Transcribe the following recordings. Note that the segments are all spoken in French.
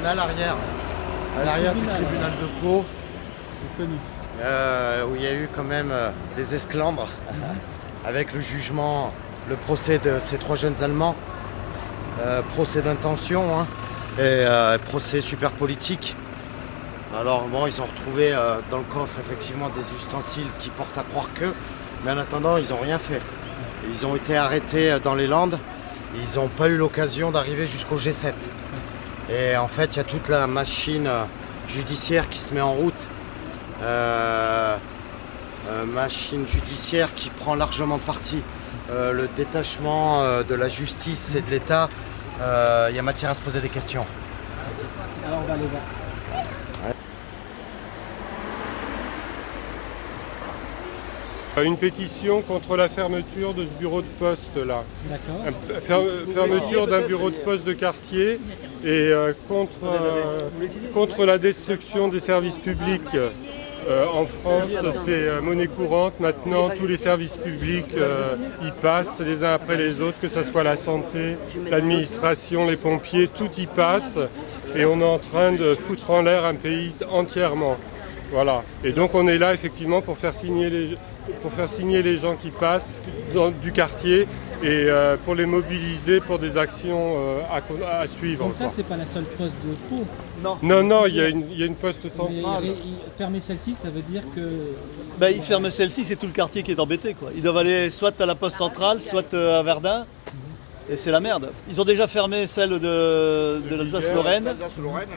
On est à l'arrière du tribunal de Pau, où il y a eu quand même des esclandres avec le jugement, le procès de ces 3 jeunes Allemands, procès d'intention et procès super politique. Alors bon, ils ont retrouvé dans le coffre effectivement des ustensiles qui portent à croire que, mais en attendant, ils n'ont rien fait. Ils ont été arrêtés dans les Landes, ils n'ont pas eu l'occasion d'arriver jusqu'au G7. Et en fait, il y a toute la machine judiciaire qui se met en route. Machine judiciaire qui prend largement parti le détachement de la justice et de l'État. Il y a matière à se poser des questions. Alors on va aller voir. Une pétition contre la fermeture de ce bureau de poste là. D'accord. Fermeture d'un bureau de poste de quartier et contre la destruction des services publics. En France, c'est monnaie courante. Maintenant, tous les services publics y passent les uns après les autres, que ce soit la santé, l'administration, les pompiers, tout y passe. Et on est en train de foutre en l'air un pays entièrement. Voilà. Et donc on est là effectivement pour faire signer les gens qui passent du quartier et pour les mobiliser pour des actions à suivre. Donc ça, c'est pas la seule poste de Pau. Non, il y a une poste centrale. Mais fermer celle-ci, ça veut dire que... Ben, ils ferment celle-ci, c'est tout le quartier qui est embêté, quoi. Ils doivent aller soit à la poste centrale, soit à Verdun. Et c'est la merde. Ils ont déjà fermé celle de l'Alsace-Lorraine.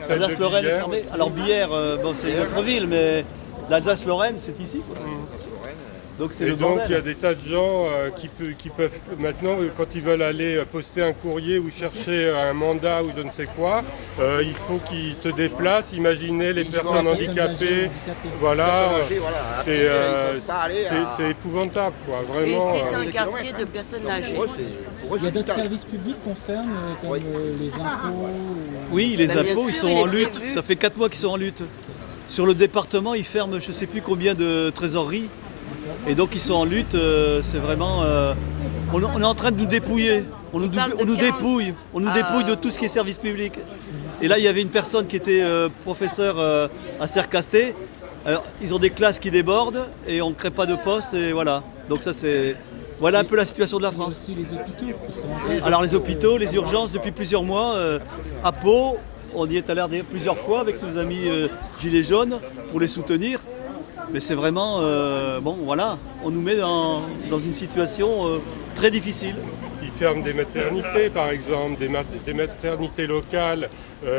L'Alsace-Lorraine est fermée. Alors Bière, bon, c'est une autre ville, mais l'Alsace-Lorraine, c'est ici, quoi. Donc c'est le bordel. Donc il y a des tas de gens qui peuvent maintenant, quand ils veulent aller poster un courrier ou chercher un mandat ou je ne sais quoi, il faut qu'ils se déplacent. Imaginez les personnes handicapées. Voilà, c'est épouvantable, quoi. Vraiment. Et c'est un quartier de personnes âgées. Il y a d'autres services publics qu'on ferme, comme les impôts. Oui, les Bah, bien impôts, sûr, ils sont il est en lutte. prévu. Ça fait 4 mois qu'ils sont en lutte. Sur le département, ils ferment je ne sais plus combien de trésoreries. Et donc ils sont en lutte, c'est vraiment... on est en train de nous dépouiller, on nous dépouille de tout ce qui est service public. Et là il y avait une personne qui était professeure à Sercasté. Alors, ils ont des classes qui débordent et on ne crée pas de poste et voilà. Donc ça c'est... Voilà un peu la situation de la Il y a France. aussi les hôpitaux qui sont... Alors les hôpitaux, les urgences depuis plusieurs mois, à Pau, on y est allé plusieurs fois avec nos amis Gilets jaunes pour les soutenir. Mais c'est vraiment, bon voilà, on nous met dans une situation très difficile. Ils ferment des maternités par exemple, des maternités locales.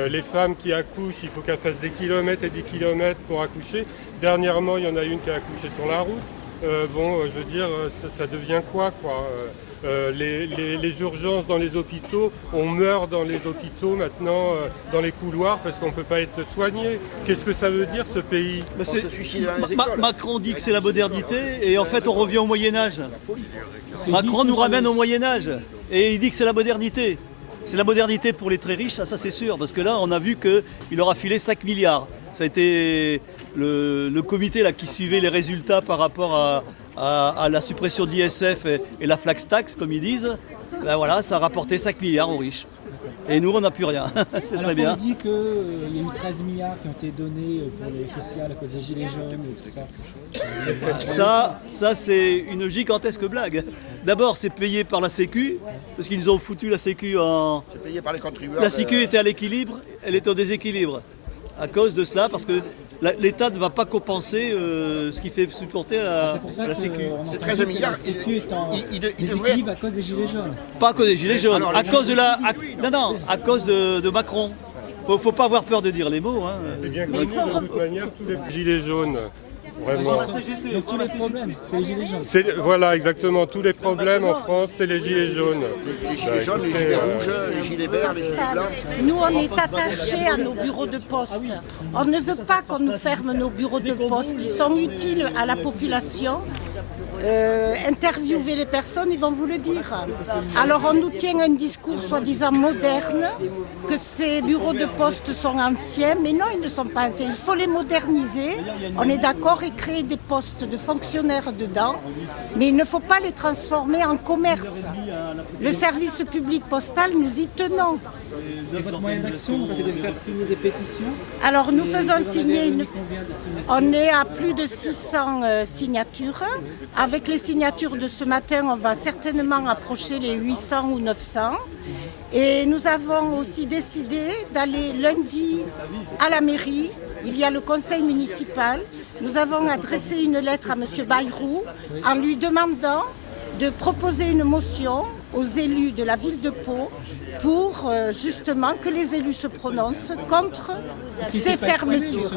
Les femmes qui accouchent, il faut qu'elles fassent des kilomètres et des kilomètres pour accoucher. Dernièrement, il y en a une qui a accouché sur la route. Bon, je veux dire, ça devient quoi les urgences dans les hôpitaux, on meurt dans les hôpitaux maintenant, dans les couloirs, parce qu'on ne peut pas être soigné. Qu'est-ce que ça veut dire ce pays? Macron dit que c'est la modernité et en fait on revient au Moyen-Âge. Macron nous ramène au Moyen-Âge et il dit que c'est la modernité. C'est la modernité pour les très riches, ça c'est sûr, parce que là on a vu qu'il leur a filé 5 milliards. Ça a été le comité là, qui suivait les résultats par rapport à la suppression de l'ISF et la flax tax, comme ils disent. Ben voilà, ça a rapporté 5 milliards aux riches. Et nous, on n'a plus rien. C'est très bien. On dit qu'il y a eu 13 milliards qui ont été donnés pour le social à cause des gilets jaunes et tout ça. Ça c'est une gigantesque blague. D'abord, c'est payé par la Sécu, parce qu'ils nous ont foutu la Sécu en... C'est payé par les contribuables. La Sécu était à l'équilibre, elle est au déséquilibre. À cause de cela, parce que l'État ne va pas compenser ce qui fait supporter la Sécu. C'est 13 milliards. La Sécu est en il déséquilibre devrait... à cause des gilets jaunes. Pas à cause des gilets jaunes, Alors, à cause de la... Non, à cause de Macron. Faut pas avoir peur de dire les mots. Hein. C'est bien connu de toute manière, tous les gilets jaunes. Vraiment. Donc tous les problèmes, c'est les gilets jaunes. Voilà, exactement. Tous les problèmes en France, c'est les gilets jaunes. Les gilets jaunes, les gilets rouges, les gilets verts, les gilets blancs. Nous, on est attachés à nos bureaux de poste. On ne veut pas qu'on nous ferme nos bureaux de poste. Ils sont utiles à la population. interviewez les personnes, ils vont vous le dire. Alors on nous tient un discours soi-disant moderne, que ces bureaux de poste sont anciens, mais non, ils ne sont pas anciens. Il faut les moderniser, on est d'accord, et créer des postes de fonctionnaires dedans, mais il ne faut pas les transformer en commerce. Le service public postal, nous y tenons. Et votre moyen d'action, c'est de faire signer des pétitions. Alors nous faisons Vous en signer avez une... réuni combien de signatures? On est à plus de 600 signatures. Avec les signatures de ce matin, on va certainement approcher les 800 ou 900. Et nous avons aussi décidé d'aller lundi à la mairie. Il y a le conseil municipal. Nous avons adressé une lettre à M. Bayrou en lui demandant de proposer une motion aux élus de la ville de Pau pour justement que les élus se prononcent contre ces fermetures.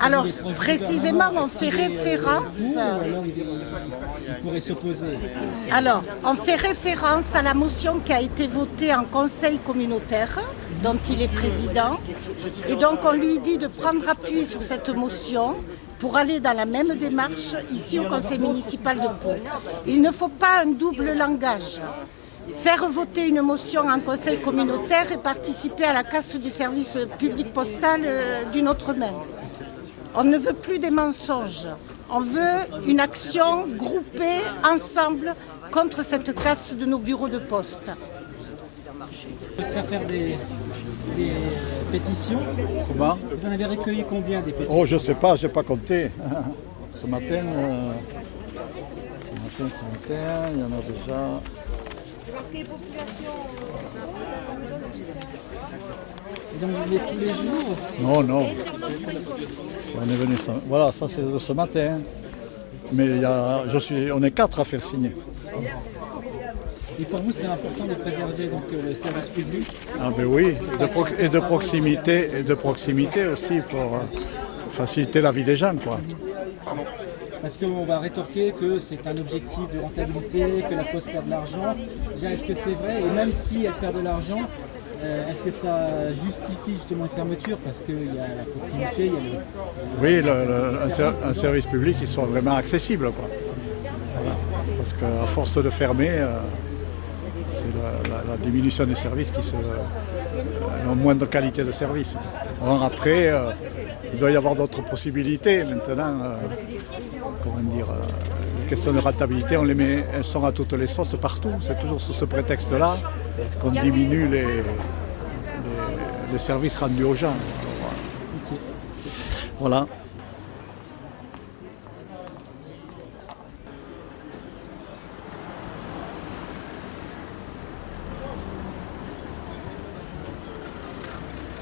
Alors précisément, on fait référence. Alors il pourrait s'opposer. Alors, on fait référence à la motion qui a été votée en conseil communautaire, dont il est président. Et donc, on lui dit de prendre appui sur cette motion pour aller dans la même démarche ici au conseil municipal de Pau. Il ne faut pas un double langage. Faire voter une motion en conseil communautaire et participer à la casse du service public postal d'une autre main. On ne veut plus des mensonges. On veut une action groupée, ensemble, contre cette casse de nos bureaux de poste. Vous faire des pétitions. Comment? Vous en avez recueilli combien des pétitions? Oh, je sais pas, j'ai pas compté. Ce matin, il y en a déjà. Et donc vous venez tous les jours? Non, non. On est venu ça. Voilà, ça c'est de ce matin. Mais on est 4 à faire signer. Et pour vous, c'est important de préserver donc, le service public? Ah ben oui, et de proximité aussi pour faciliter la vie des gens, quoi. Parce qu'on va rétorquer que c'est un objectif de rentabilité, que la Poste perd de l'argent. Déjà, est-ce que c'est vrai? Et même si elle perd de l'argent, est-ce que ça justifie justement une fermeture? Parce qu'il y a la proximité, il y a Oui, un service public qui soit vraiment accessible, quoi. Voilà. Parce qu'à force de fermer, c'est la diminution des services qui se... moins de qualité de service. Alors après, il doit y avoir d'autres possibilités. Maintenant, comment dire, les questions de rentabilité, elles sont à toutes les sauces partout. C'est toujours sous ce prétexte-là qu'on diminue les services rendus aux gens. Voilà.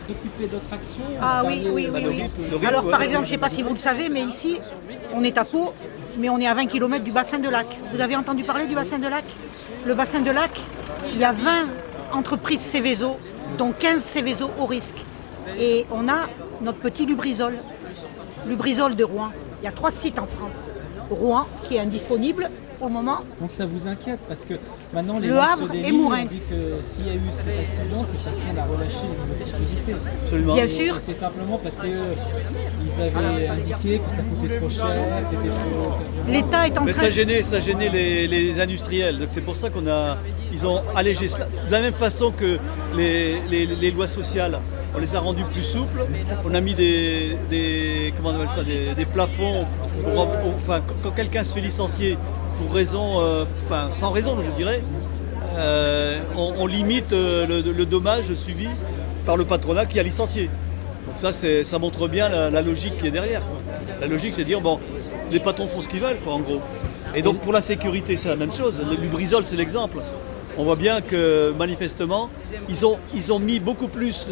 d'occuper d'autres actions? Ah oui, oui, oui, oui. Alors par exemple, je ne sais pas si vous le savez, mais ici, on est à Pau, mais on est à 20 km du bassin de Lac. Vous avez entendu parler du bassin de Lac? Le bassin de Lac, il y a 20 entreprises Céveso, dont 15 Céveso au risque. Et on a notre petit Lubrizol de Rouen. Il y a 3 sites en France. Rouen, qui est indisponible au moment. Donc ça vous inquiète parce que maintenant les Le gens Havre se délient, et Mourenx. on dit que s'il y a eu cet accident, c'est parce qu'on a relâché les niveaux de sécurité. Absolument. Bien Et sûr. c'est simplement parce qu'ils avaient indiqué que ça coûtait trop cher, que c'était trop... L'État est en Mais train... ça gênait les industriels. Donc c'est pour ça ils ont allégé cela. De la même façon que les lois sociales, on les a rendues plus souples. On a mis des plafonds. Quand quelqu'un se fait licencier pour raison, sans raison, je dirais, on limite le dommage subi par le patronat qui a licencié. Donc ça montre bien la logique qui est derrière, quoi. La logique, c'est de dire, bon, les patrons font ce qu'ils veulent, quoi, en gros. Et donc pour la sécurité, c'est la même chose. Le Lubrizol, c'est l'exemple. On voit bien que manifestement, ils ont mis beaucoup plus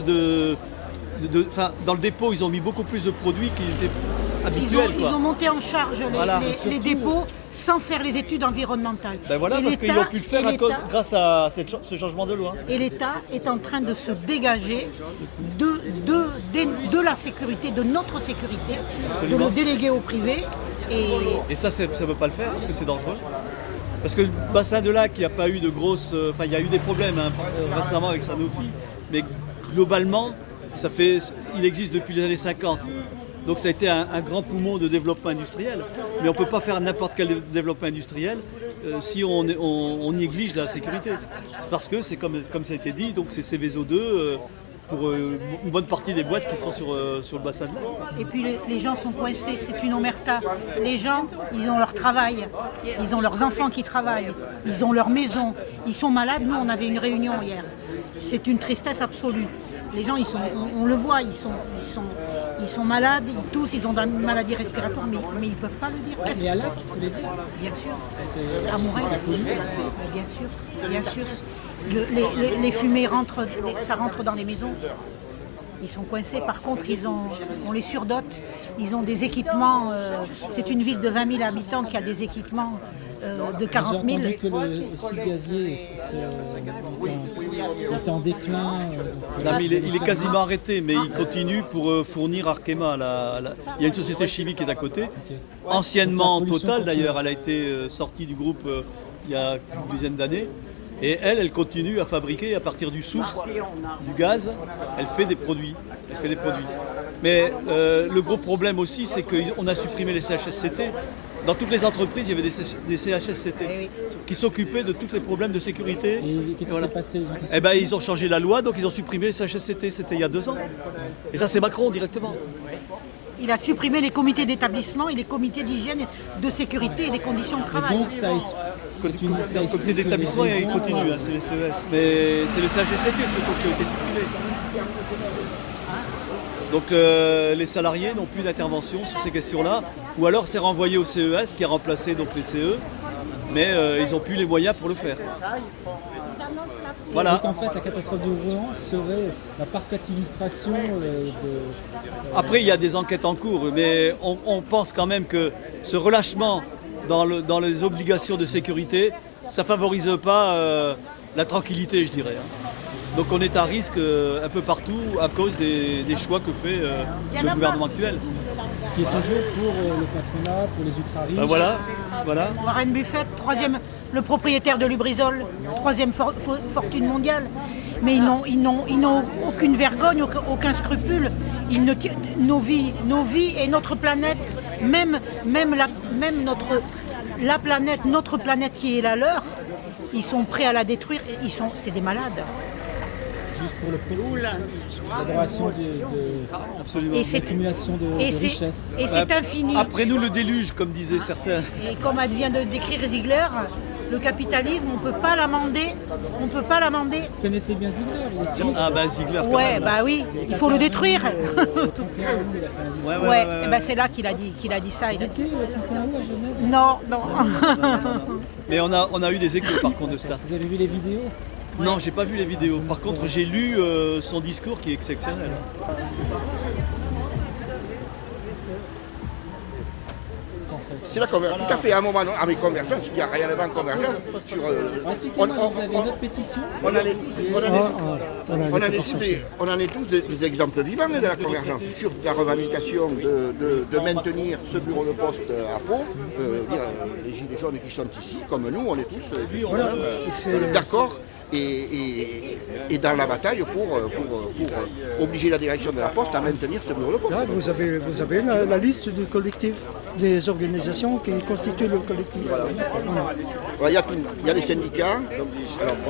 dans le dépôt, ils ont mis beaucoup plus de produits qui étaient habituels. Ils ont monté en charge Voilà. les dépôts sans faire les études environnementales. Ben voilà, Et parce qu'ils l'État- ont pu le faire et l'État- grâce à ce changement de loi. Et l'État est en train de se dégager de la sécurité, de notre sécurité, de le déléguer au privé. Et ça ne peut pas le faire parce que c'est dangereux. Parce que le bassin de Lac, il n'y a pas eu de grosses... Enfin, il y a eu des problèmes récemment avec Sanofi, mais globalement, il existe depuis les années 50. Donc ça a été un grand poumon de développement industriel. Mais on ne peut pas faire n'importe quel développement industriel si on néglige la sécurité. C'est parce que c'est comme ça a été dit, donc c'est CVSO2 pour une bonne partie des boîtes qui sont sur le bassin de lac. Et puis les gens sont coincés, c'est une omerta. Les gens, ils ont leur travail, ils ont leurs enfants qui travaillent, ils ont leur maison, ils sont malades. Nous, on avait une réunion hier. C'est une tristesse absolue. Les gens, on le voit, ils sont malades, ils toussent, ils ont des maladies respiratoires, mais ils ne peuvent pas le dire. Mais à Lac, vous voulez dire? Bien sûr. À Morez, bien sûr. Les fumées ça rentre dans les maisons. Ils sont coincés. Par contre, on les surdote. Ils ont des équipements. C'est une ville de 20 000 habitants qui a des équipements de 40 000. J'ai entendu que le site gazier est en déclin. Non, mais il est quasiment arrêté, mais il continue pour fournir Arkema. Il y a une société chimique qui est d'à côté. Anciennement Total, d'ailleurs, elle a été sortie du groupe il y a une dizaine d'années. Et elle continue à fabriquer à partir du soufre, du gaz, elle fait des produits. Mais le gros problème aussi, c'est qu'on a supprimé les CHSCT. Dans toutes les entreprises, il y avait des CHSCT qui s'occupaient de tous les problèmes de sécurité. Et qu'est-ce qui s'est passé? Ils ont changé la loi, donc ils ont supprimé les CHSCT. C'était il y a 2 ans. Et ça, c'est Macron directement. Il a supprimé les comités d'établissement et les comités d'hygiène, de sécurité et des conditions de travail. Donc Le comité d'établissement, il continue, c'est les CES. Mais c'est le CHSCT qui a été supprimé. Donc les salariés n'ont plus d'intervention sur ces questions-là. Ou alors c'est renvoyé au CES qui a remplacé donc les CE. Mais ils n'ont plus les moyens pour le faire. Voilà. Donc en fait, la catastrophe de Rouen serait la parfaite illustration Après, il y a des enquêtes en cours, mais on pense quand même que ce relâchement dans les obligations de sécurité, ça ne favorise pas la tranquillité, je dirais. Donc on est à risque un peu partout à cause des choix que fait le gouvernement actuel. qui est toujours pour le patronat, pour les ultra-riches. Voilà. Warren Buffett, le propriétaire de Lubrizol, 3e fortune mondiale. Mais ils n'ont aucune vergogne, aucun scrupule. Nos vies et notre planète, même la planète, notre planète qui est la leur, ils sont prêts à la détruire. C'est des malades. Juste pour le prix, l'adoration Et l'accumulation de richesses. Et c'est infini. Après nous le déluge, comme disaient certains. Et comme vient de décrire Ziegler, le capitalisme, on ne peut pas l'amender. Vous connaissez bien Ziegler, il est suisse. Ah bah Ziegler. Ouais, bah oui, il faut le détruire. Au 31 août, il a fait un discours. Ouais, et ben c'est là qu'il a dit ça. Vous étiez le 31 août à Genève? Non. Mais on a eu des échos par contre de ça. Vous avez vu les vidéos? Non, j'ai pas vu les vidéos. Par contre, j'ai lu son discours qui est exceptionnel. C'est la convergence. Tout à fait, à un moment, avec convergence, il n'y a rien avant convergence. Expliquez-moi, vous avez une autre pétition? On en est tous des exemples vivants de la convergence sur la revendication de maintenir ce bureau de poste à Pau. Les gilets jaunes qui sont ici, comme nous, on est tous d'accord. Et dans la bataille pour obliger la direction de la Poste à maintenir ce bureau de poste. Là, vous avez la liste du collectif, des organisations qui constituent le collectif. Voilà. Il y a les syndicats,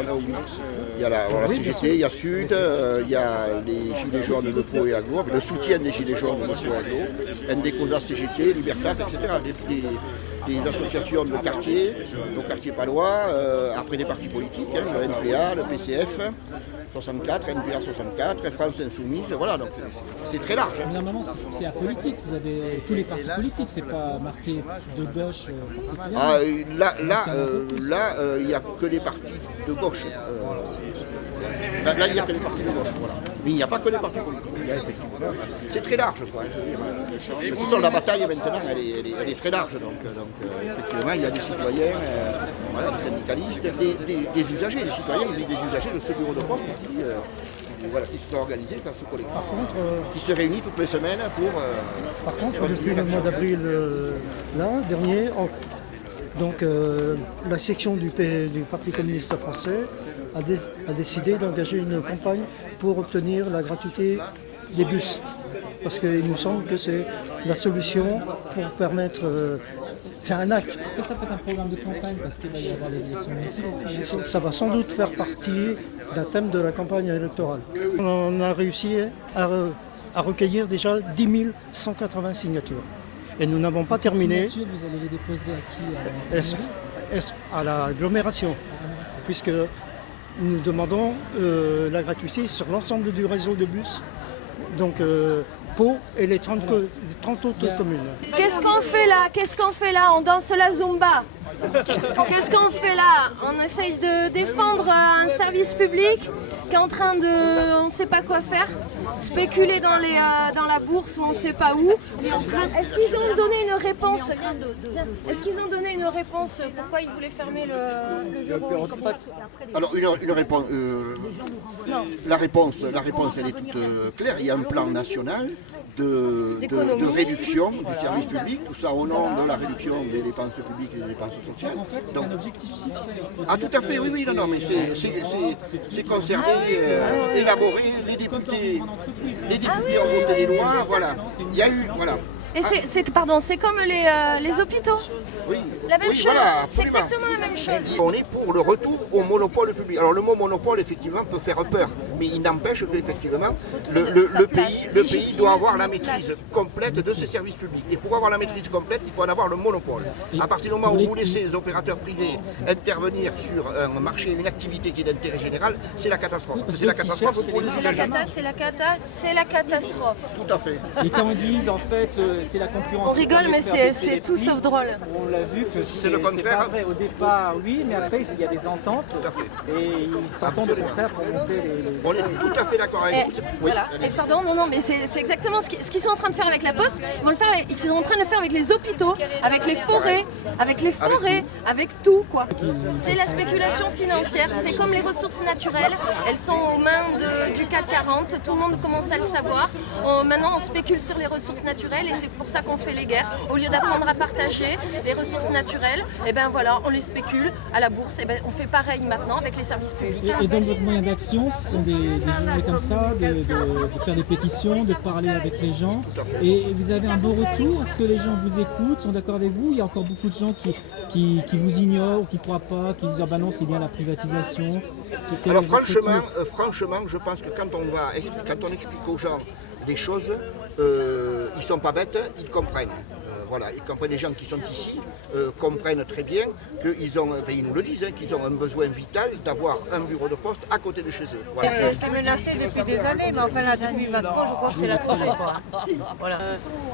alors il y a la CGT, il y a Sud, il y a les Gilets jaunes de Pau et Aglo, le soutien des Gilets jaunes de Pau et Aglo, NDCOSA, CGT, Libertat, etc. Des associations de quartiers, nos quartiers palois, après des partis politiques, le NPA, le PCF 64, NPA 64, France Insoumise, voilà, donc c'est très large. Mais normalement, c'est apolitique, vous avez tous les partis politiques, c'est pas marqué de gauche particulièrement. Là, il n'y a que les partis de gauche. Là, il n'y a que les partis de gauche, voilà. Mais il n'y a pas que les partis politiques. C'est très large, quoi. De toute façon, la bataille, maintenant, elle est très large. Donc effectivement, il y a des citoyens, des syndicalistes, des usagers, des citoyens, des usagers de ce bureau de poste qui se sont organisés dans ce collectif. Par contre, qui se réunit toutes les semaines pour... par contre, depuis le mois d'avril dernier, la section du Parti communiste français a décidé d'engager une campagne pour obtenir la gratuité des bus. parce qu'il nous semble que c'est la solution pour permettre... c'est un acte. Est-ce que ça peut être un programme de campagne parce qu'il va y avoir les élections municipales? Ça va sans doute faire partie d'un thème de la campagne électorale. On a réussi à recueillir déjà 10 180 signatures. Et nous n'avons pas terminé. Vous allez les déposer à qui? À l'agglomération, puisque nous demandons la gratuité sur l'ensemble du réseau de bus, donc Pau et les 30 autres communes. Qu'est-ce qu'on fait là? On danse la Zumba. Qu'est-ce qu'on fait là? On essaye de défendre un service public qui est en train de... on ne sait pas quoi faire, spéculer dans la bourse ou on ne sait pas où. Est-ce qu'ils ont donné une réponse? Est-ce qu'ils ont donné une réponse pourquoi ils voulaient fermer le bureau ici? Alors une réponse. La réponse, elle est toute claire. Il y a un plan national de réduction du service public, tout ça au nom de la réduction des dépenses publiques et des dépenses sociales. En fait, c'est un objectif chiffré. Ah tout à fait, oui, non, mais c'est concerné, élaboré, les députés ont voté des lois, voilà. Il y a eu, voilà. Et c'est comme les hôpitaux. Oui. La même chose. Voilà, c'est exactement la même chose. On est pour le retour au monopole public. Alors le mot monopole, effectivement, peut faire peur, mais il n'empêche qu'effectivement, le pays doit avoir la maîtrise complète de ses services publics. Et pour avoir la maîtrise complète, il faut en avoir le monopole. À partir du moment où vous laissez les opérateurs privés intervenir sur un marché, une activité qui est d'intérêt général, c'est la catastrophe. C'est la catastrophe pour les usagers. C'est la catastrophe. Tout à fait. Et quand ils disent en fait c'est la concurrence. On rigole, mais c'est tout sauf drôle. On l'a vu que c'est le contraire. Pas vrai. Au départ, oui, mais après il y a des ententes. Tout à fait. Et ils s'entendent au contraire pour monter les... On est tout à fait d'accord avec vous. Voilà. Et pardon, non, mais c'est exactement ce qu'ils sont en train de faire avec la Poste. Ils sont en train de le faire avec les hôpitaux, avec les forêts, avec tout, quoi. C'est la spéculation financière. C'est comme les ressources naturelles. Elles sont aux mains du CAC 40. Tout le monde commence à le savoir. Maintenant, on spécule sur les ressources naturelles et c'est pour ça qu'on fait les guerres. Au lieu d'apprendre à partager les ressources naturelles, et ben voilà, on les spécule à la bourse. Et ben on fait pareil maintenant avec les services publics. Et donc votre moyen d'action, ce sont des journées comme ça, de faire des pétitions, de parler avec les gens. Et vous avez un beau retour? Est-ce que les gens vous écoutent, sont d'accord avec vous? Il y a encore beaucoup de gens qui vous ignorent ou qui ne croient pas, qui disent ah ben non, c'est bien la privatisation. Alors franchement, je pense que quand on explique aux gens des choses, ils ne sont pas bêtes, ils comprennent. Ils comprennent, les gens qui sont ici comprennent très bien qu'ils ont, ils nous le disent, qu'ils ont un besoin vital d'avoir un bureau de poste à côté de chez eux. Voilà. C'est menacé depuis des années, mais enfin là, depuis Macron, je crois que c'est la première. Voilà.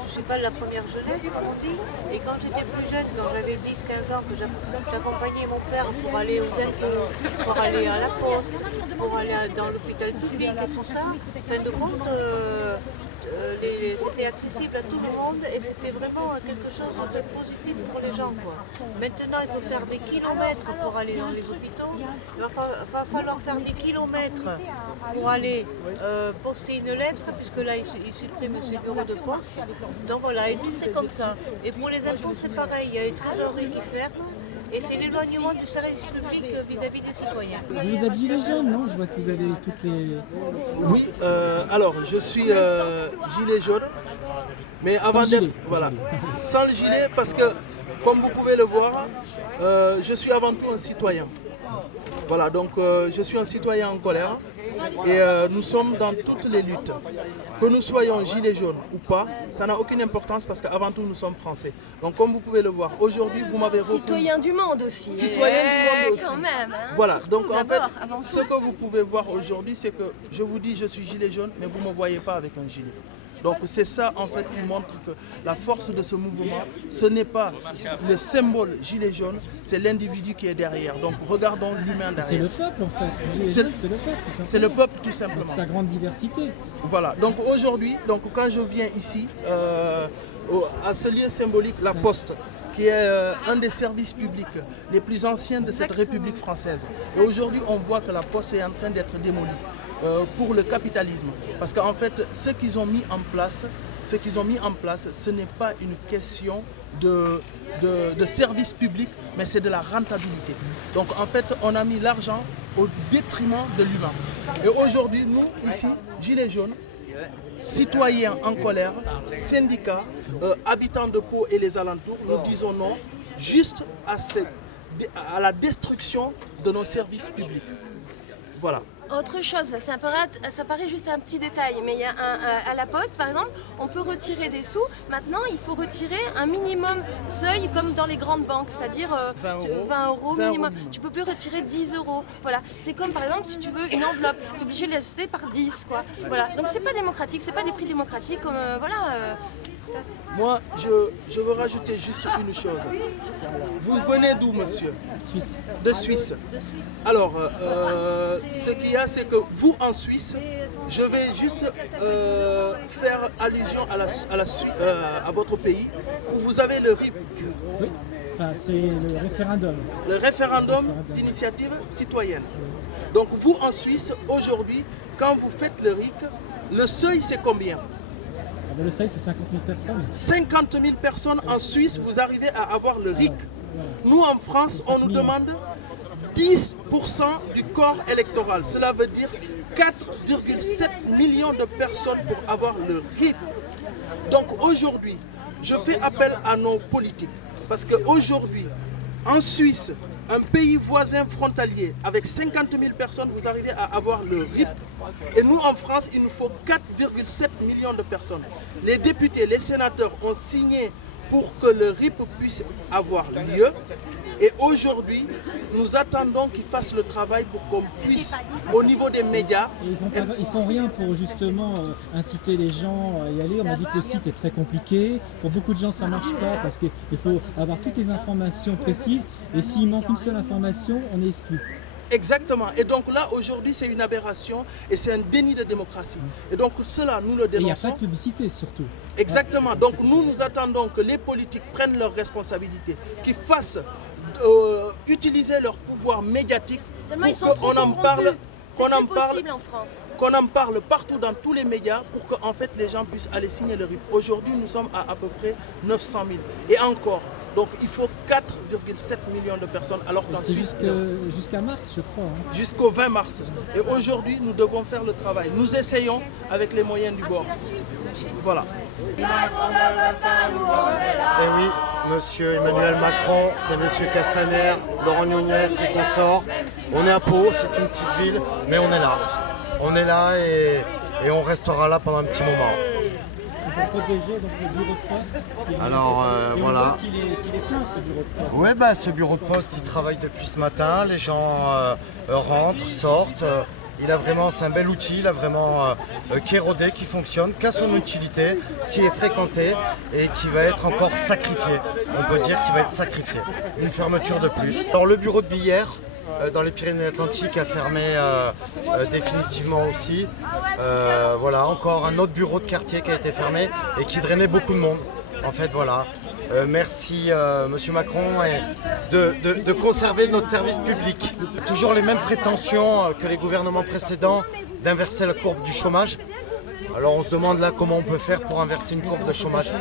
Je ne suis pas de la première jeunesse, comme on dit, et quand j'étais plus jeune, quand j'avais 10-15 ans, que j'accompagnais mon père pour aller aux impôts, pour aller à la poste, pour aller dans l'hôpital public et tout ça, en fin de compte, c'était accessible à tout le monde et c'était vraiment quelque chose de positif pour les gens, quoi. Maintenant, il faut faire des kilomètres pour aller dans les hôpitaux. Il va falloir faire des kilomètres pour aller poster une lettre, puisque là, ils suppriment ces bureaux de poste. Donc voilà, et tout est comme ça. Et pour les impôts, c'est pareil. Il y a les trésoreries qui ferment. Et c'est l'éloignement du service public vis-à-vis des citoyens. Vous êtes gilet jaune, non? Je vois que vous avez toutes les... Oui, alors je suis gilet jaune, mais avant d'être... Voilà, sans le gilet, parce que, comme vous pouvez le voir, je suis avant tout un citoyen. Voilà, donc je suis un citoyen en colère et nous sommes dans toutes les luttes. Que nous soyons gilets jaunes ou pas, ça n'a aucune importance parce qu'avant tout nous sommes français. Donc comme vous pouvez le voir, aujourd'hui vous m'avez reconnu. Citoyen du monde aussi. Citoyen du monde aussi. Quand même. Hein. Voilà, donc en fait, ce que vous pouvez voir aujourd'hui, c'est que je vous dis je suis gilet jaune, mais vous ne me voyez pas avec un gilet. Donc c'est ça en fait qui montre que la force de ce mouvement, ce n'est pas le symbole gilet jaune, c'est l'individu qui est derrière. Donc regardons l'humain derrière. C'est le peuple en fait. C'est le peuple. C'est le peuple tout simplement. Sa grande diversité. Voilà, donc aujourd'hui, quand je viens ici, à ce lieu symbolique, la Poste, qui est un des services publics les plus anciens de cette République française. Et aujourd'hui, on voit que la Poste est en train d'être démolie. Pour le capitalisme. Parce qu'en fait, ce qu'ils ont mis en place, ce n'est pas une question de service public, mais c'est de la rentabilité. Donc en fait, on a mis l'argent au détriment de l'humain. Et aujourd'hui, nous, ici, Gilets jaunes, citoyens en colère, syndicats, habitants de Pau et les alentours, nous disons non juste à la destruction de nos services publics. Voilà. Autre chose, ça paraît juste un petit détail, mais il y a à la Poste, par exemple, on peut retirer des sous. Maintenant, il faut retirer un minimum seuil comme dans les grandes banques, c'est-à-dire 20 euros minimum. Tu peux plus retirer 10 euros. Voilà. C'est comme par exemple si tu veux une enveloppe, tu es obligé de l'acheter par 10, quoi. Voilà. Donc c'est pas démocratique, c'est pas des prix démocratiques comme Moi, je veux rajouter juste une chose. Vous venez d'où, monsieur? Suisse. De Suisse. Alors, ce qu'il y a, c'est que vous, en Suisse, je vais juste faire allusion à votre pays, où vous avez le RIP. Oui, enfin, c'est le référendum. Le référendum d'initiative citoyenne. Donc vous, en Suisse, aujourd'hui, quand vous faites le RIC, le seuil, c'est combien? Le seuil, c'est 50 000 personnes. 50 000 personnes en Suisse, vous arrivez à avoir le RIC. Nous, en France, on nous demande 10% du corps électoral. Cela veut dire 4,7 millions de personnes pour avoir le RIC. Donc aujourd'hui, je fais appel à nos politiques. Parce qu'aujourd'hui, en Suisse, un pays voisin frontalier, avec 50 000 personnes, vous arrivez à avoir le RIP. Et nous, en France, il nous faut 4,7 millions de personnes. Les députés, les sénateurs ont signé pour que le RIP puisse avoir lieu. Et aujourd'hui, nous attendons qu'ils fassent le travail pour qu'on puisse, au niveau des médias... Ils font rien pour justement inciter les gens à y aller. On m'a dit que le site est très compliqué. Pour beaucoup de gens, ça ne marche pas parce qu'il faut avoir toutes les informations précises. Et s'il manque une seule information, on est exclu. Exactement. Et donc là, aujourd'hui, c'est une aberration et c'est un déni de démocratie. Et donc cela, nous le dénonçons. Il n'y a pas de publicité, surtout. Exactement. Donc nous attendons que les politiques prennent leurs responsabilités, qu'ils fassent utiliser leur pouvoir médiatique pour qu'on en parle. Qu'on en parle partout dans tous les médias pour que en fait, les gens puissent aller signer le RIP. Aujourd'hui, nous sommes à peu près 900 000. Et encore, donc il faut 4,7 millions de personnes alors qu'en Suisse... Jusqu'à mars, je crois. Hein. Jusqu'au 20 mars. Et aujourd'hui, nous devons faire le travail. Nous essayons avec les moyens du bord. Voilà. Et oui, monsieur Emmanuel Macron, c'est monsieur Castaner, Laurent Nunez et consorts. On est à Pau, c'est une petite ville, mais on est là. On est là et on restera là pendant un petit moment. Pour protéger donc, le bureau de poste. Alors voilà. Il est plein ce bureau de poste. Oui, bah, ce bureau de poste, il travaille depuis ce matin. Les gens rentrent, sortent. C'est un bel outil, il a vraiment qui est rodé, qui fonctionne, qui a son utilité, qui est fréquenté et qui va être encore sacrifié. On peut dire qu'il va être sacrifié. Une fermeture de plus. Alors le bureau de Billère, dans les Pyrénées-Atlantiques, a fermé définitivement aussi. Voilà, encore un autre bureau de quartier qui a été fermé et qui drainait beaucoup de monde. En fait, voilà. Merci Monsieur Macron de conserver notre service public. Toujours les mêmes prétentions que les gouvernements précédents d'inverser la courbe du chômage. Alors on se demande là comment on peut faire pour inverser une courbe de chômage.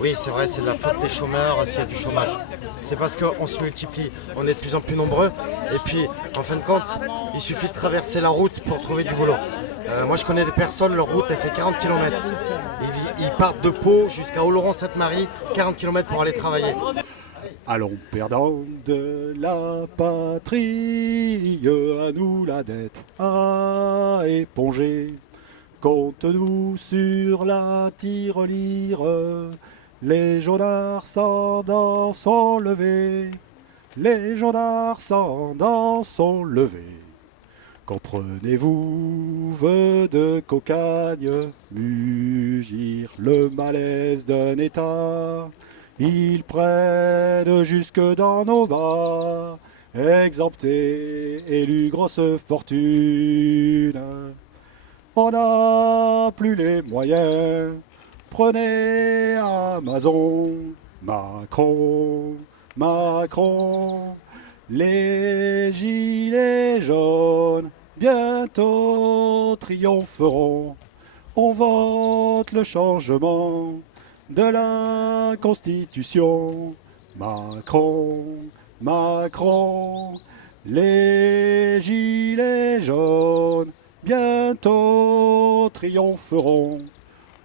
Oui, c'est vrai, c'est de la faute des chômeurs s'il y a du chômage. C'est parce qu'on se multiplie, on est de plus en plus nombreux. Et puis, en fin de compte, il suffit de traverser la route pour trouver du boulot. Moi, je connais des personnes, leur route, elle fait 40 km. Ils partent de Pau jusqu'à Oloron-Sainte-Marie, 40 km pour aller travailler. Allons, perdants de la patrie, à nous la dette à éponger. Compte-nous sur la tirelire, les jaunards sans dents sont levés, les jaunards sans dents sont levés. Comprenez-vous, vœux de cocagne, mugir le malaise d'un État. Ils prennent jusque dans nos bas, exemptés, élus grosse fortune. On n'a plus les moyens, prenez Amazon, Macron, Macron, les gilets jaunes bientôt triompheront. On vote le changement de la Constitution. Macron, Macron, les gilets jaunes bientôt triompheront.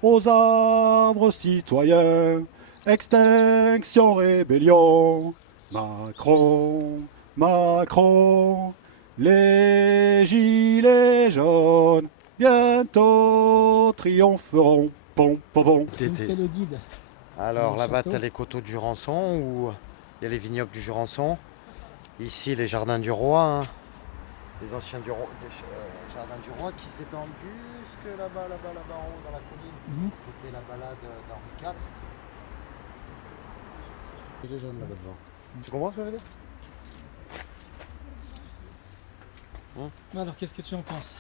Aux arbres citoyens, extinction, rébellion. Macron, Macron, les gilets jaunes, bientôt triompheront. Pom, pom, pom. C'était le guide. Alors Le là-bas, château. tu as les coteaux du Jurançon, où il y a les vignobles du Jurançon. Ici, les jardins du roi, hein. Les anciens jardins du roi qui s'étendent jusque là-bas, là-bas en haut dans la colline. C'était la balade d'Henri IV. Il est jaune là-bas devant. Tu comprends ce que je veux dire? Alors qu'est-ce que tu en penses?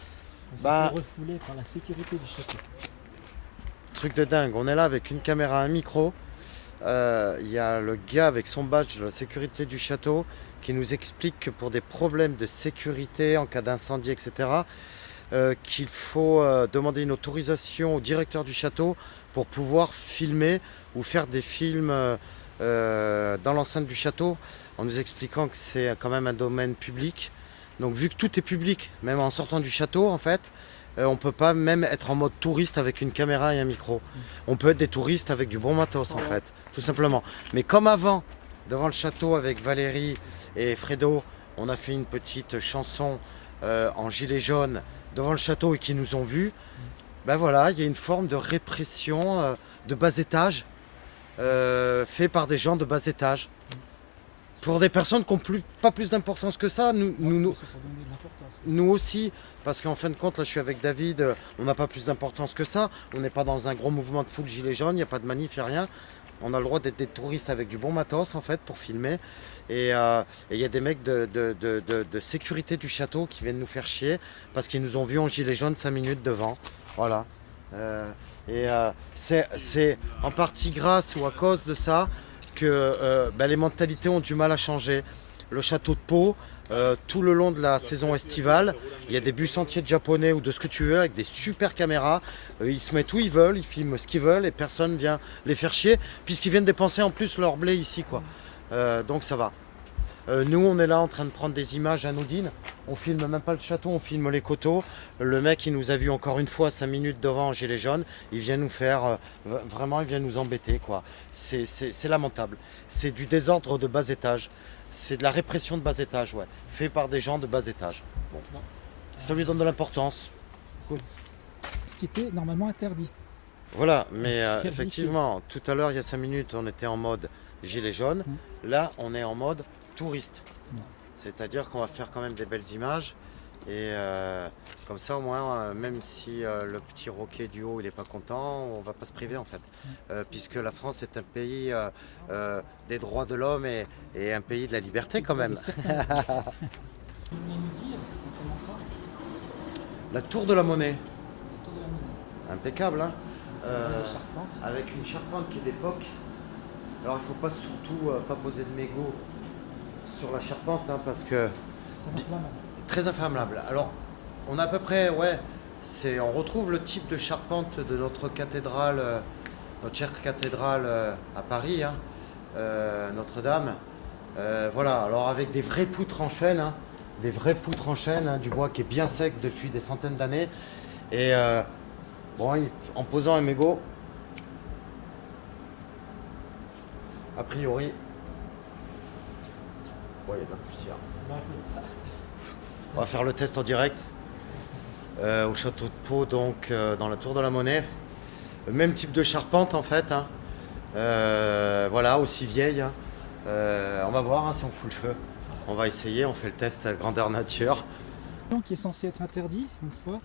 On s'est Bah, fait refouler par la sécurité du château. Truc de dingue, on est là avec une caméra, un micro. Il y a le gars avec son badge de la sécurité du château qui nous explique que pour des problèmes de sécurité en cas d'incendie, etc., qu'il faut demander une autorisation au directeur du château pour pouvoir filmer ou faire des films dans l'enceinte du château, en nous expliquant que c'est quand même un domaine public. Donc vu que tout est public, même en sortant du château en fait, on ne peut pas même être en mode touriste avec une caméra et un micro. On peut être des touristes avec du bon matos en fait, tout simplement. Mais comme avant, devant le château avec Valérie et Fredo, on a fait une petite chanson en gilet jaune devant le château et qui nous ont vus, ben voilà, il y a une forme de répression de bas étage fait par des gens de bas étage. Pour des personnes qui n'ont pas plus d'importance que ça, nous aussi, parce qu'en fin de compte, là je suis avec David, on n'a pas plus d'importance que ça, on n'est pas dans un gros mouvement de foule gilet jaune, il n'y a pas de manif, il n'y a rien. On a le droit d'être des touristes avec du bon matos en fait pour filmer. Et il y a des mecs de sécurité du château qui viennent nous faire chier parce qu'ils nous ont vus en gilet jaune 5 minutes devant. Voilà. C'est en partie grâce ou à cause de ça que les mentalités ont du mal à changer. Le château de Pau, tout le long de la saison estivale, il y a des bus entiers de japonais ou de ce que tu veux avec des super caméras. Ils se mettent où ils veulent, ils filment ce qu'ils veulent et personne vient les faire chier puisqu'ils viennent dépenser en plus leur blé ici, quoi. Donc ça va. Nous on est là en train de prendre des images anodines. On filme même pas le château, on filme les coteaux. Le mec il nous a vu encore une fois 5 minutes devant en gilet jaune. Il vient nous faire vraiment, il vient nous embêter, quoi. C'est lamentable. C'est du désordre de bas étage. C'est de la répression de bas étage, ouais, fait par des gens de bas étage. Bon. Ça lui donne de l'importance. Ce qui était normalement interdit. Voilà, mais effectivement, tout à l'heure, il y a 5 minutes, on était en mode gilet jaune. Là, on est en mode touriste. C'est-à-dire qu'on va faire quand même des belles images. Et comme ça, au moins, même si le petit roquet du haut, il n'est pas content, on ne va pas se priver, en fait. Puisque la France est un pays des droits de l'homme et un pays de la liberté, quand même. La tour de la Monnaie. Impeccable, hein. Avec une charpente qui est d'époque. Alors il ne faut pas surtout pas poser de mégots sur la charpente, hein, parce que très inflammable. Alors on a à peu près, ouais, on retrouve le type de charpente de notre cathédrale, notre chère cathédrale à Paris, hein, Notre-Dame. Voilà, alors avec des vraies poutres en chêne, hein, des vraies poutres en chêne, hein, du bois qui est bien sec depuis des centaines d'années. Et bon, en posant un mégot, a priori, bon, il y a de la poussière. On va faire le test en direct au château de Pau, donc dans la tour de la Monnaie. Le même type de charpente en fait, hein. Voilà, aussi vieille, hein. On va voir, hein, si on fout le feu. On va essayer, on fait le test grandeur nature. Qui est censé être interdit une fois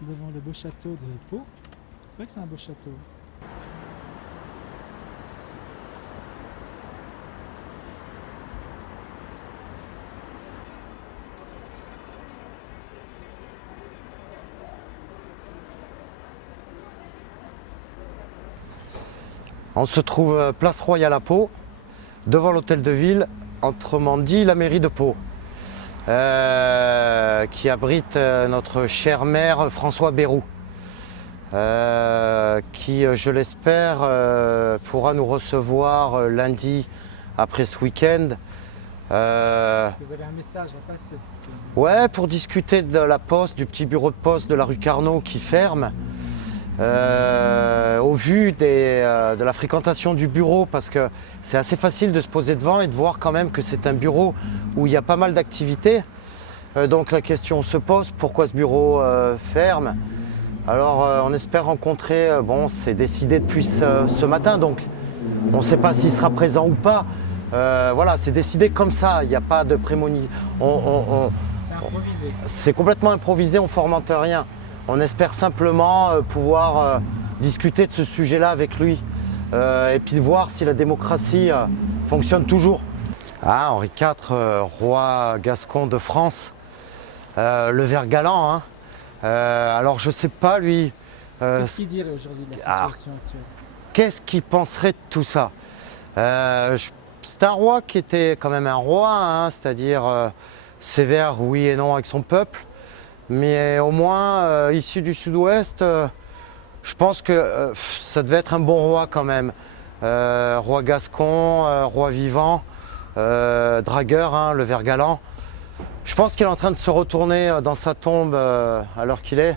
devant le beau château de Pau. C'est vrai que c'est un beau château. On se trouve place Royale à Pau, devant l'hôtel de ville, autrement dit la mairie de Pau, qui abrite notre cher maire François Bayrou, qui, je l'espère, pourra nous recevoir lundi après ce week-end Vous avez un message à passer? Ouais, pour discuter de la poste, du petit bureau de poste de la rue Carnot qui ferme. Au vu de la fréquentation du bureau, parce que c'est assez facile de se poser devant et de voir quand même que c'est un bureau où il y a pas mal d'activités. Donc la question se pose, pourquoi ce bureau ferme? Alors on espère rencontrer, bon c'est décidé depuis ce matin, donc on ne sait pas s'il sera présent ou pas. Voilà, c'est décidé comme ça, il n'y a pas de prémonition. C'est improvisé. C'est complètement improvisé, on ne formente rien. On espère simplement pouvoir discuter de ce sujet-là avec lui et puis voir si la démocratie fonctionne toujours. Ah, Henri IV, roi gascon de France, le ver galant. Hein. Alors je ne sais pas lui. Qu'est-ce qu'il dirait aujourd'hui de la situation actuelle? Qu'est-ce qu'il penserait de tout ça? C'est un roi qui était quand même un roi, hein, c'est-à-dire sévère, oui et non, avec son peuple. Mais au moins, issu du sud-ouest, je pense que ça devait être un bon roi quand même. Roi gascon, roi vivant, dragueur, hein, le ver galant. Je pense qu'il est en train de se retourner dans sa tombe à l'heure qu'il est,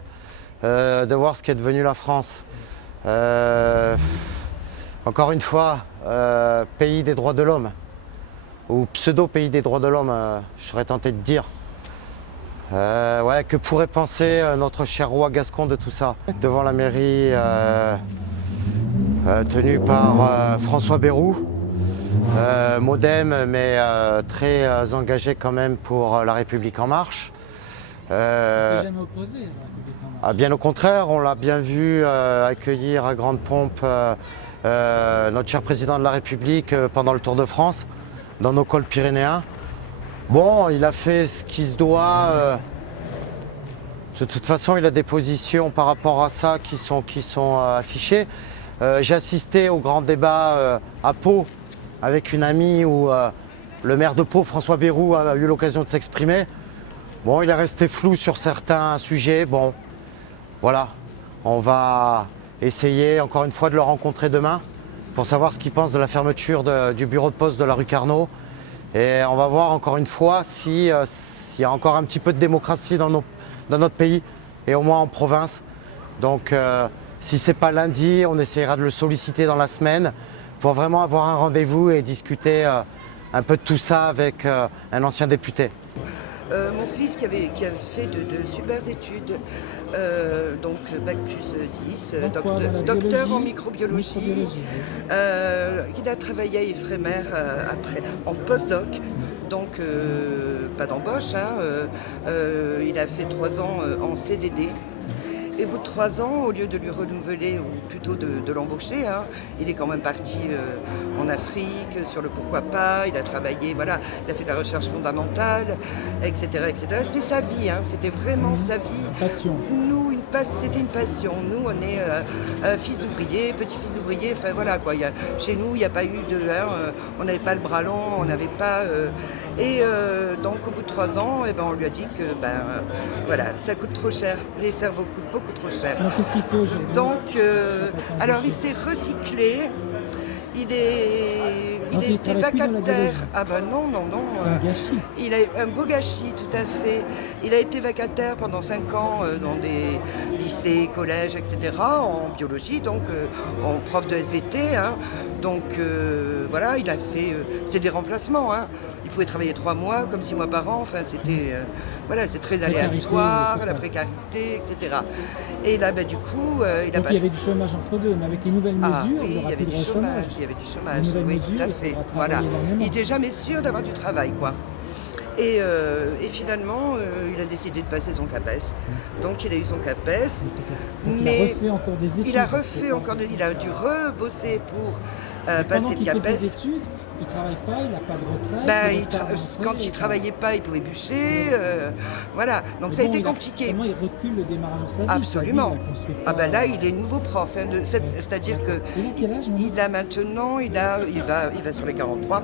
de voir ce qu'est devenu la France. Encore une fois, pays des droits de l'homme, ou pseudo-pays des droits de l'homme, je serais tenté de dire. Ouais, que pourrait penser notre cher roi gascon de tout ça? Devant la mairie tenue par François Bayrou, modem mais très engagé quand même pour la République en marche. Il ne s'est jamais opposé à la République en marche. Bien au contraire, on l'a bien vu accueillir à grande pompe notre cher président de la République pendant le Tour de France, dans nos cols pyrénéens. Bon, il a fait ce qui se doit. De toute façon, il a des positions par rapport à ça qui sont affichées. J'ai assisté au grand débat à Pau avec une amie où le maire de Pau, François Bayrou, a eu l'occasion de s'exprimer. Bon, il est resté flou sur certains sujets. Bon, voilà. On va essayer encore une fois de le rencontrer demain pour savoir ce qu'il pense de la fermeture du bureau de poste de la rue Carnot. Et on va voir encore une fois s'il y a encore un petit peu de démocratie dans notre pays et au moins en province. Donc si ce n'est pas lundi, on essaiera de le solliciter dans la semaine pour vraiment avoir un rendez-vous et discuter un peu de tout ça avec un ancien député. Mon fils qui avait fait de super études, donc bac plus 10, docteur en microbiologie. Il a travaillé à Ifremer après en postdoc, donc pas d'embauche. Hein, il a fait 3 ans en CDD. Et au bout de 3 ans, au lieu de lui renouveler, ou plutôt de l'embaucher, hein, il est quand même parti en Afrique, sur le pourquoi pas, il a travaillé, voilà, il a fait de la recherche fondamentale, etc. etc. C'était sa vie, hein, c'était vraiment sa vie. Passion. Nous, c'était une passion. Nous, on est fils d'ouvriers, petit-fils d'ouvriers, enfin voilà quoi. Chez nous, il n'y a pas eu de... on n'avait pas le bras long, on n'avait pas... donc au bout de 3 ans, eh ben, on lui a dit que voilà, ça coûte trop cher, les cerveaux coûtent beaucoup trop cher. Alors qu'est-ce qu'il fait aujourd'hui? Donc, alors il s'est recyclé, il était vacataire. Ah ben non. C'est un gâchis. Il a un beau gâchis, tout à fait. Il a été vacataire pendant 5 ans dans des lycées, collèges, etc. en biologie, donc en prof de SVT. Hein. Donc voilà, il a fait... c'était des remplacements. Hein. Il pouvait travailler 3 mois, comme 6 mois par an. Enfin, c'était voilà, c'est très aléatoire, la précarité, etc. Et là, du coup, il y avait du chômage entre deux, mais avec les nouvelles mesures, il n'y aura plus de chômage. Il y avait du chômage, oui, tout à fait. Voilà. Il n'était jamais sûr d'avoir du travail, quoi. Et finalement, il a décidé de passer son CAPES. Donc il a eu son CAPES. Mais il a refait encore des études. Il a dû rebosser pour passer le CAPES. Fait ses études, il ne travaille pas, il n'a pas de retraite. Quand il ne travaillait pas, il pouvait bûcher. Voilà, donc ça a été compliqué. Il recule le démarrage de sa vie. Absolument. Là, il est nouveau prof. Hein, c'est-à-dire que il a maintenant, il va sur les 43.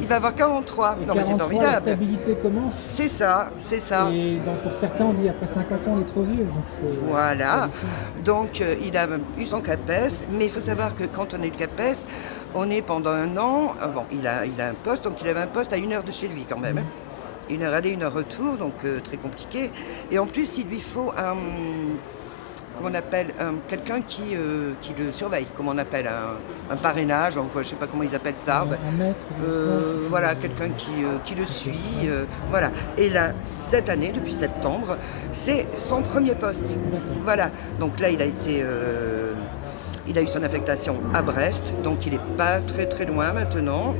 Il va avoir 43. Et non, mais c'est formidable. La stabilité commence. C'est ça. Et donc, pour certains, on dit après 50 ans, on est trop vieux. Donc voilà. Donc, il a eu son CAPES, mais il faut savoir que quand on a eu le CAPES, On est pendant un an, bon, il a un poste, donc il avait un poste à 1 heure de chez lui quand même. 1 heure aller, 1 heure retour, donc très compliqué. Et en plus, il lui faut quelqu'un qui le surveille, comment on appelle, un parrainage, je ne sais pas comment ils appellent ça. Voilà, quelqu'un qui le suit. Voilà. Et là, cette année, depuis septembre, c'est son premier poste. Voilà. Donc là, il a eu son affectation à Brest, donc il n'est pas très très loin maintenant.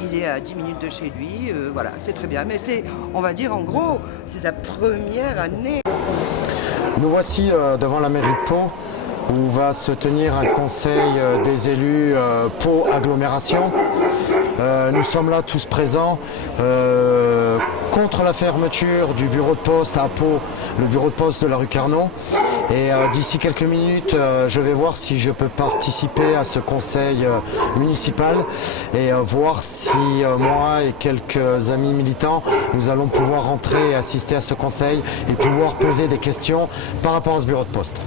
Il est à 10 minutes de chez lui, voilà, c'est très bien. Mais on va dire en gros, c'est sa première année. Nous voici devant la mairie de Pau, où va se tenir un conseil des élus Pau Agglomération. Nous sommes là tous présents contre la fermeture du bureau de poste à Pau, le bureau de poste de la rue Carnot. Et d'ici quelques minutes, je vais voir si je peux participer à ce conseil municipal et voir si moi et quelques amis militants, nous allons pouvoir rentrer et assister à ce conseil et pouvoir poser des questions par rapport à ce bureau de poste.